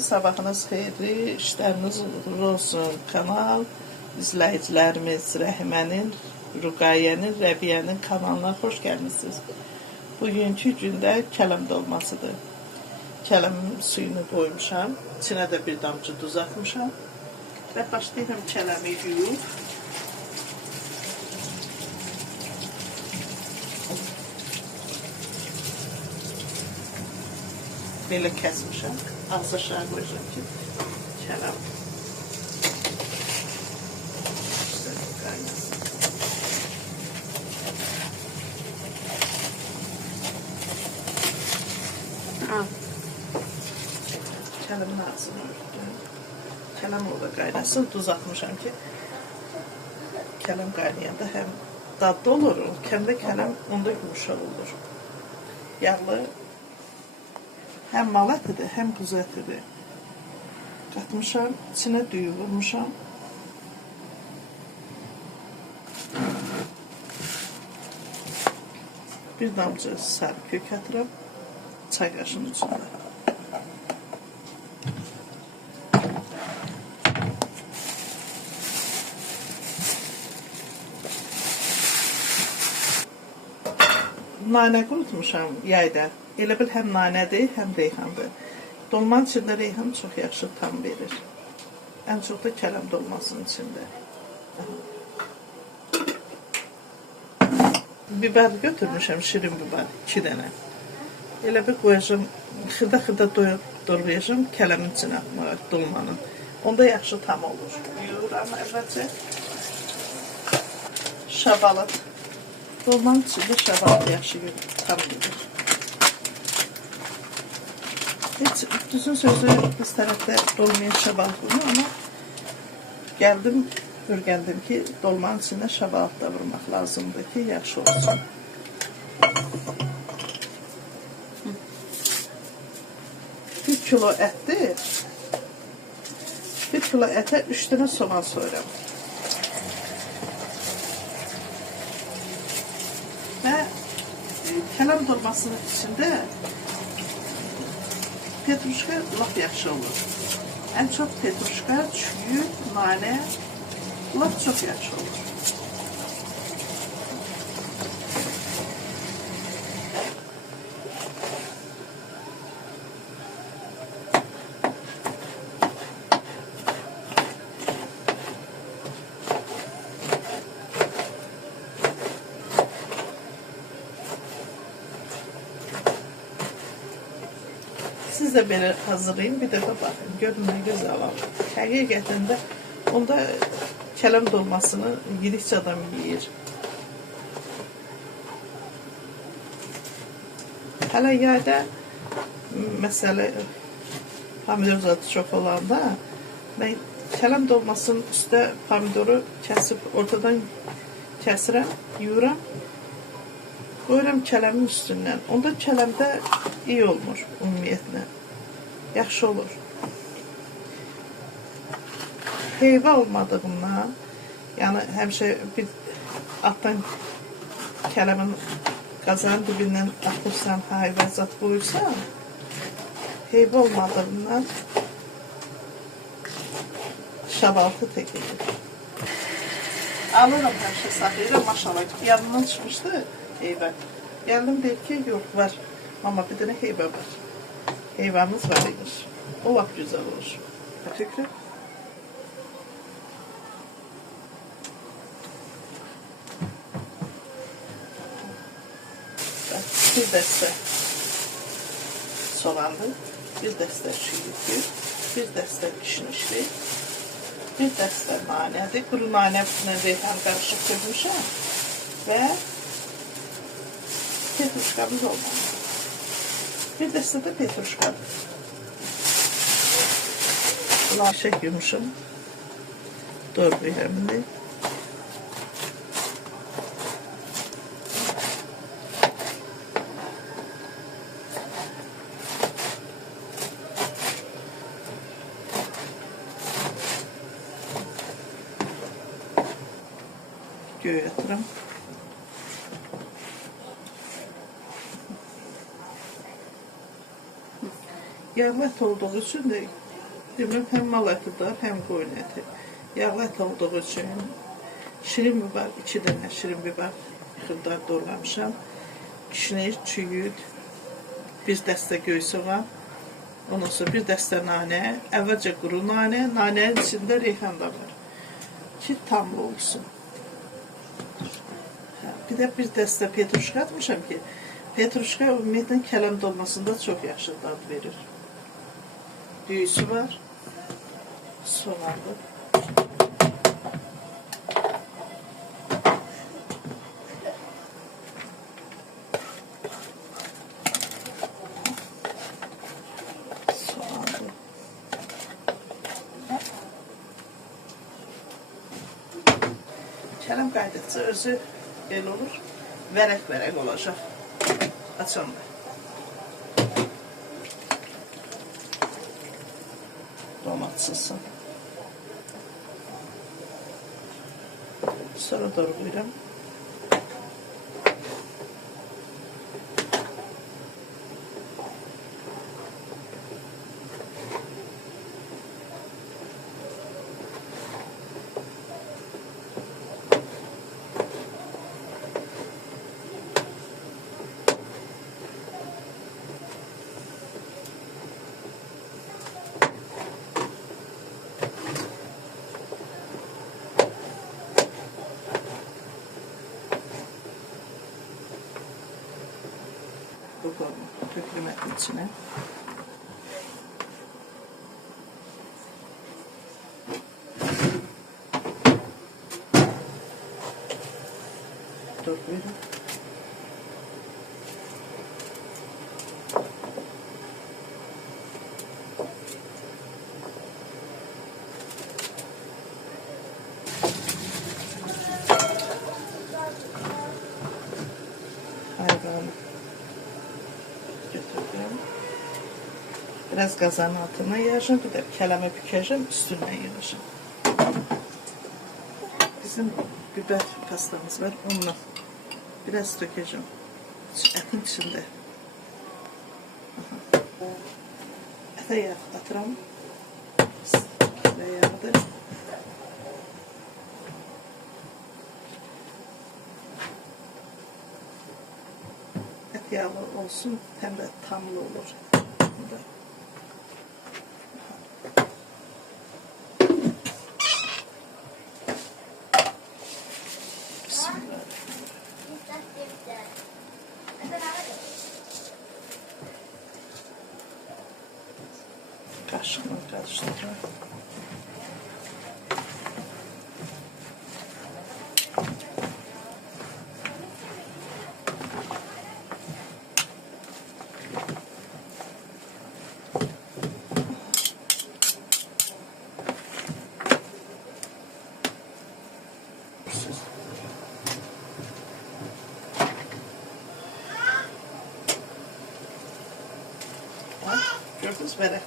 sabahınız xeyirli, işləriniz uğurlu olsun. Kanal izləyicilərimiz Rəhimənin, Rüqayyənin, Rəbiyyənin kanalına xoş gəlmişsiniz. Bugünkü gündə kələm dolmasıdır. Kələmin suyunu qoymuşam, içinə də bir damcı duz atmışam və başlayıram kələmi yuyub. Belə kəsmişəm, az aşağı qoyacağım ki, kələm qaynasın. Kələmin ağzını örtdüm. Kələm orada qaynasın, duz atmışam ki, kələm qaynayanda həm dadlı olur, həm də kələm onda yumuşaq olur. Yağlı həm mal ətidir, həm quzu ətidir. Qatmışam, içinə düyü vurmuşam. Bir damcı sarı kök atıram, çay qaşının içində. Nanə qurutmuşam yayda. Elə bil həm nanədir, həm reyhandır. Dolmanın içində reyhan çox yaxşı tam verir. Ən çox da kələm dolmasının içində. Biber götürmüşəm, şirin biber, 2 dənə. Elə bir qoyacağım, xırda-xırda doğrayacağım kələmin içinə atmağa, dolmanın. Onda yaxşı tam olur. Yuyuram əvvəlcə. Şabalıt. Dolmanın içində şabalıt yaxşı tam gedir. Heç düzün sözü biz tərəfdə dolmayan şabalıt bunu, amma gəldim, görgəndim ki, dolmanın içində şabalıt da vurmaq lazımdır ki, yaxşı olsun. Bir kilo ətdir. 1 kilo ətə 3 dənə soğan soyuram. Və kələm dolmasının içində petruşka lap yaxşı olur. Ən çox petruşka, çüyü, nanə lap çox yaxşı olur. Siz də belə hazırlayın, bir dəfə baxın, görün nə gözəl olur. Həqiqətən də onda kələm dolmasını yedikcə adam yeyir. Hələ yayda, məsələ, pomidor zadı çox olanda, mən kələm dolmasının üstə pomidoru kəsib, ortadan kəsirəm, yuyuram, qoyuram kələmin üstündən. Onda kələmdə iyi olmur, ümumiyyətlə. Yaxşı olur. Heyva olmadığından, yəni həmişə bir altdan kələmin qazanın dibindən atırsan, hayva zat qoyursan, heyva olmadığından şabaltı təkilir. Alıram həmişə saxlayıram, maşallah, yanından çıxmışdı heyva. Gəldim deyir ki, yox, var. Ama bir tane heyva var. Heyvamız var imiş. O vakit güzel olur. Tükür. Bir dəstə soğanlı, bir dəstə şiirli, bir dəstə kişnişli, bir dəstə nanədir. Quru nanə ilə reyhan qarışıq koymuşam və petruşkamız olmalı. Bir dəstə də petruşkadır. Laşək yumuşam. Doğrayıram indi. Göğe atıram. Yağlı olduğu için de Demirəm, həm mal əti var, həm qoyun əti. Yağlı ət olduğu üçün şirin biber, 2 dənə şirin biber xırdar doğramışam. Kişnir, çüyüd, bir dəstə göy soğan, ondan sonra bir dəstə nanə, əvvəlcə quru nanə, nanənin içində reyhan da var ki, tamlı olsun. Bir də bir dəstə petruşka atmışam ki, petruşka ümumiyyətlə kələm dolmasında çox yaxşı dad verir. Düyüsü var, soğanlı. Kələm qaydıqca özü elə olur, vərək-vərək olacaq açanda. Domatsızsın. Sonra doğrayıram. Bu formu tökülüm etin içine. Doğrayıram. Hayvanı götürdüm. Biraz qazanın altına yığacağım, bir də kələmə bükəcəm, üstündən yığacağım. Bizim biber pastamız var, onunla biraz dökəcəm. Ətin içində. Ətə yağ atıram. Və yağdır. Et yağlı olsun, hem de tamlı olur. Kaşıkla karıştırıyorum. Gördünüz, verək.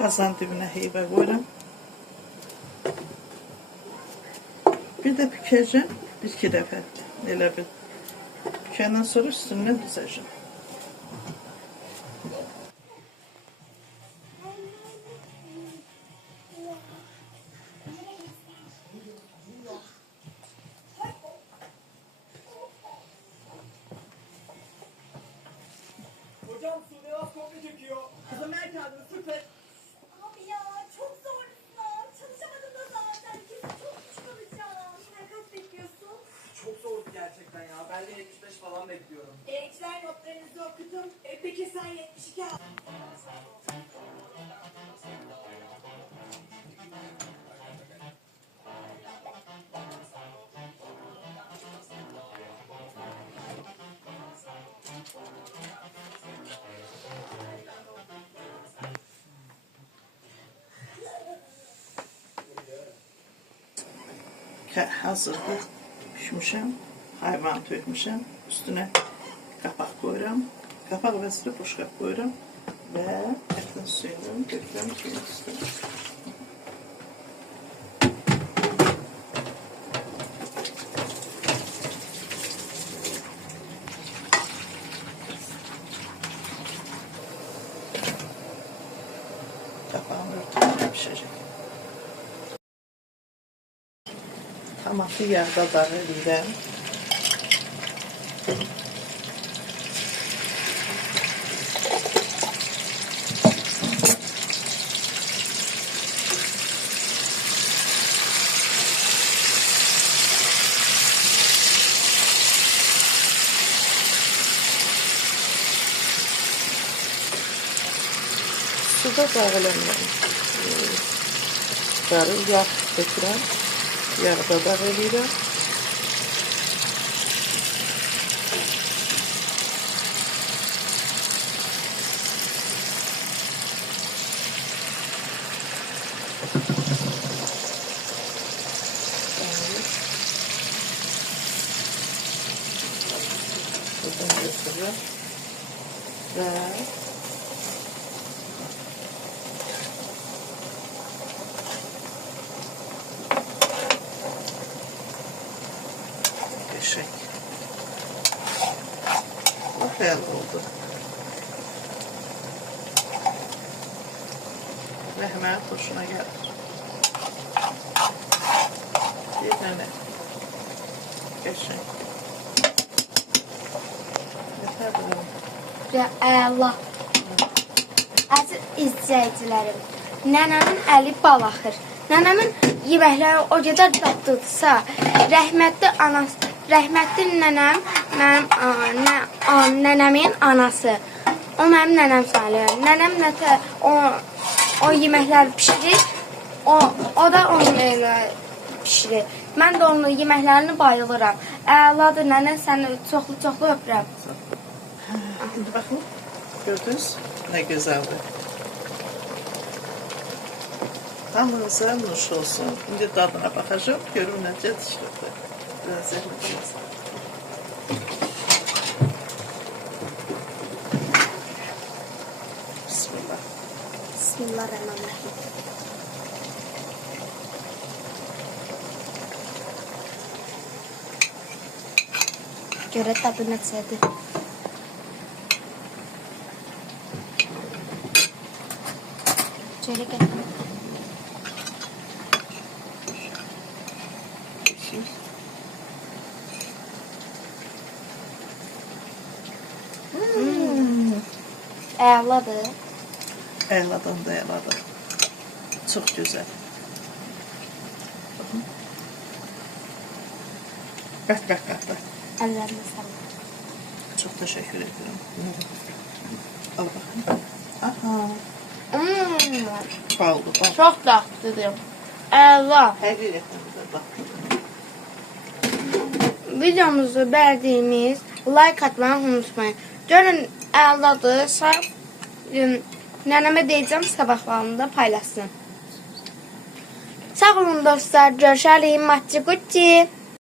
Qazan dibinə heybə qoyuram. Bir də bükəcəm, bir-iki dəfə. Elə bir. Bükəndən sonra üstündən düzəcəm. Hocam su devas kopya çekiyor. Kızım el kağıdını süper. Abi ya çok zor sınav. Çalışamadım da zaten. Kesin çok küçük alacağım. Sen kaç bekliyorsun? Çok zordu gerçekten ya. Ben de 75 falan bekliyorum. Gençler notlarınızı okudum. Peki sen 72 al. Hazırdır. Pişmişəm. Hayvan tökmüşəm. Üstünə qapaq qoyuram. Qapaq və üstünə boşqab qoyuram. Və ətin suyunu dökürəm ki, üstünə. Tomatı yağda dağ edirəm. Suda dağ eləmirəm. Qarı yağ tökürəm. Yağda dağ edirəm. Buradan götürürəm. Və qəşəng. Bu xəyal oldu. Rəhmənin xoşuna gəlir. Bir dənə qəşəng. Yetərdir. Ya əla. Əziz izləyicilərim, nənəmin əli bal axır. Nənəmin yeməkləri o qədər dadlıdırsa, rəhmətli nənəm nənəmin anası. O mənim nənəm sayılır. Nənəm nətə o yeməkləri pişirir, o da onun elə pişirir. Mən də onun yeməklərini bayılıram. Əladır nənə, səni çoxlu öpürəm. İndi baxın, gördünüz, nə gözəldir. Hamınıza nuş olsun. İndi dadına baxacağım, görüm necə dişlidir. Biraz zəhmət olmasın. Bismillah. Bismillahirrahmanirrahim. Görə dadı nəticədir. Şöyle gel. Əladır. Əladan da əladır. Çox gözəl. Baxın. Qat. Əllərinə sağlıq. Çox təşəkkür edirəm. Al baxın. Aha. Baldı, bal. Çox dadlıdır. Əla. Həqiqətən də bax. Videomuzu beğendiğimiz like atmayı unutmayın. Görün əladır. Nənəmə deyəcəm sabahlarında paylaşsın. Sağ olun dostlar. Görüşərik. Matçı Gucci.